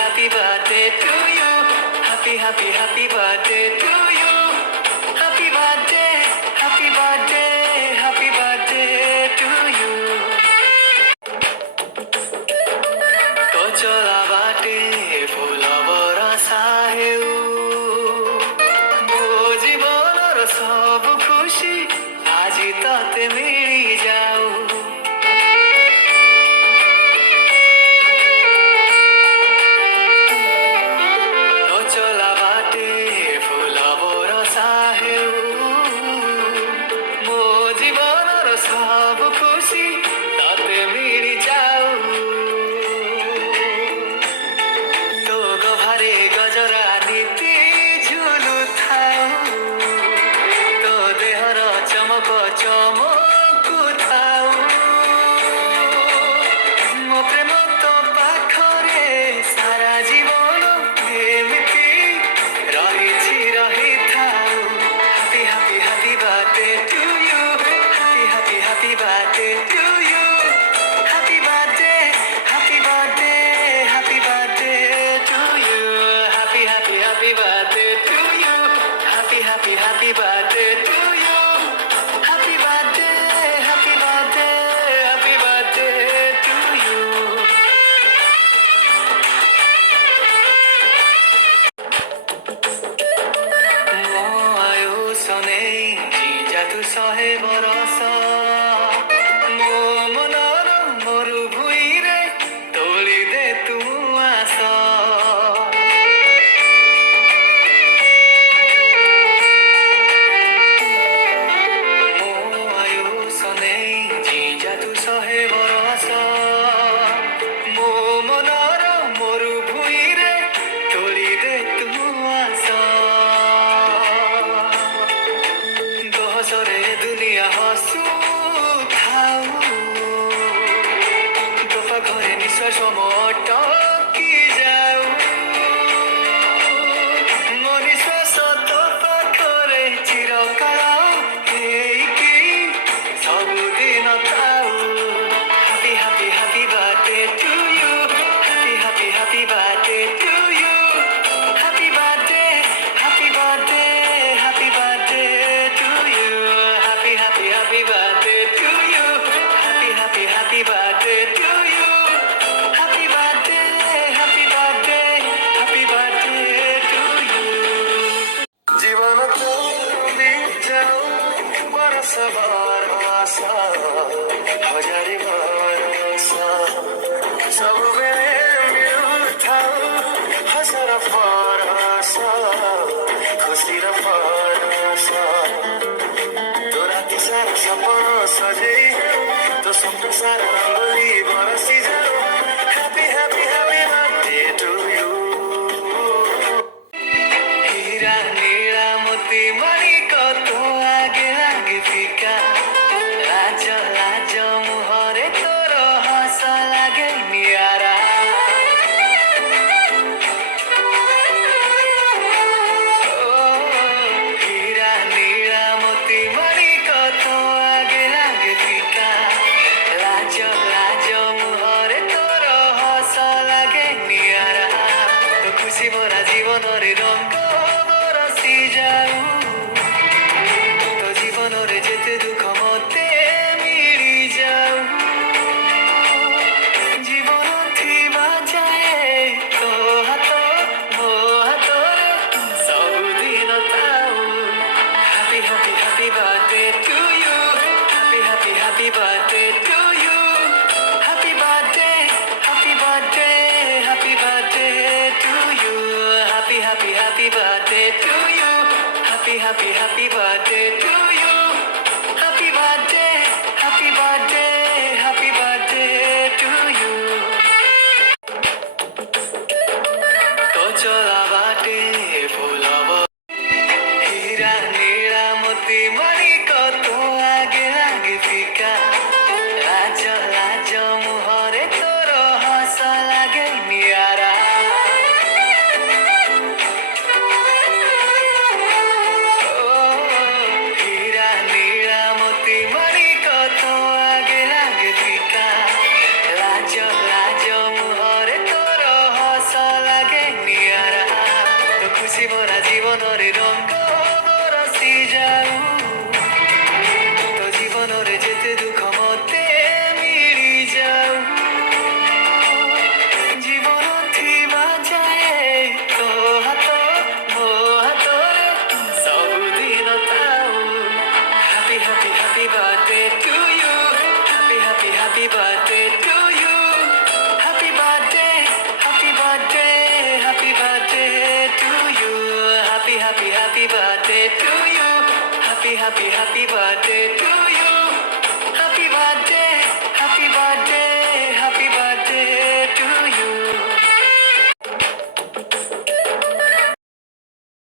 happy birthday to you. Happy birthday to you. Happy birthday, happy birthday, happy birthday to you. तो चला बाटे फूल बरसा हेउ ମୋ ଜୀବନର ସବୁ ଖୁସି ଆଜି ତତେ ମିଳିଯାଉ तो चला बाटे फूल बरसा हेउ ମୋ ଜୀବନର ସବୁ ଖୁସି ତତେ ମିଳିଯାଉ तो गभारे गजरा नीति झुलुथाउ तो देहर चमक चमकुथाउ मो प्रेम तो पाखरे सारा जीवन एमिति रहिछि रहिथाउ happy birthday to you happy birthday to you happy birthday happy birthday to you happy birthday to you happy birthday to you happy birthday to you ମୋ ଆୟୁଷ ନେଇ ଜିଜା ତୁ 100 ବରଷ ମୋ ମନର ମରୁଭୂଇଁରେ ତୋଳି ଦେ ତୁ ଆସ ମୋ ଆୟୁଷ ନେଇ ଜିଜା ତୁ 100 ବରଷ ମୋ ମନର ମରୁଭୂଇଁରେ ତୋଳି ଦେ ତୁ ଆସ ଦୋହସରେ ଦୁନିଆ ହସୁଥାଉ ତୋ ପାଖରେ ନିଶ୍ୱାସ ମୋ ଅଟକି ଯାଉ ମୋ ନିଶ୍ୱାସ ତୋ ପାଖରେ ଚିରକାଳ ହେଇକି ସବୁଦିନ ଥାଉ happy birthday to you happy birthday to you happy birthday to you happy birthday to you happy birthday to you happy birthday to you जीवन तो बीत जाओ बरस बरस हजारी बरस ସବୁବେଳେ ମିଳୁଥାଉ ହସର ଫରସ ଖୁସିର ଫରସ ତୋ ରାତି ସାରା ସପନ ସଜେଇ ହେଉ ତୋ ସ୍ୱପ୍ନ ସାରା ରଙ୍ଗୋଲି ବରସି ଯାଉ happy birthday to you हीरा नीला मोती मणिक तो आगे लागे फिका लाज लाज मुहरे तोर हस लागे नियारा हीरा नीला मोती मणिक तो आगे लागे फिका लाज लाज मुहरे तोर हस लागे नियारा तो खुशी भरा जीवनरे रंग बरसी जाऊ तो जीवनरे जेते दुख मते मिली जाऊ जीवन थिबा जाए तो हाथ मो हाथरे सबुदिन थाऊ happy birthday to you happy birthday to you happy birthday to you happy birthday to you happy birthday to you happy birthday to you तो चला बाटे फूल हीरा नीला मोती मणिक तो आगे लागे फिका लाज लाज मुहरे तोर हस लागे नियारा हीरा नीला मोती मणिक तो आगे लागे फिका लाज लाज मुहरे तोर हस ଜୀବନରେ ରଙ୍ଗ ବରସି ଯାଉ ତୋ ଜୀବନରେ ଯେତେ ଦୁଃଖ ମତେ ମିଳିଯାଉ ଜୀବନ ଥିବା ଯାଏ ତୋ ହାତ ମୋ ହାତରେ ସବୁଦିନ ଥାଉ Happy, happy, happy birthday to you. Happy, happy, happy birthday to you. Happy birthday, happy birthday, happy birthday to you. Happy, happy, happy birthday to you. Happy, happy, happy birthday to you. Happy birthday, happy birthday.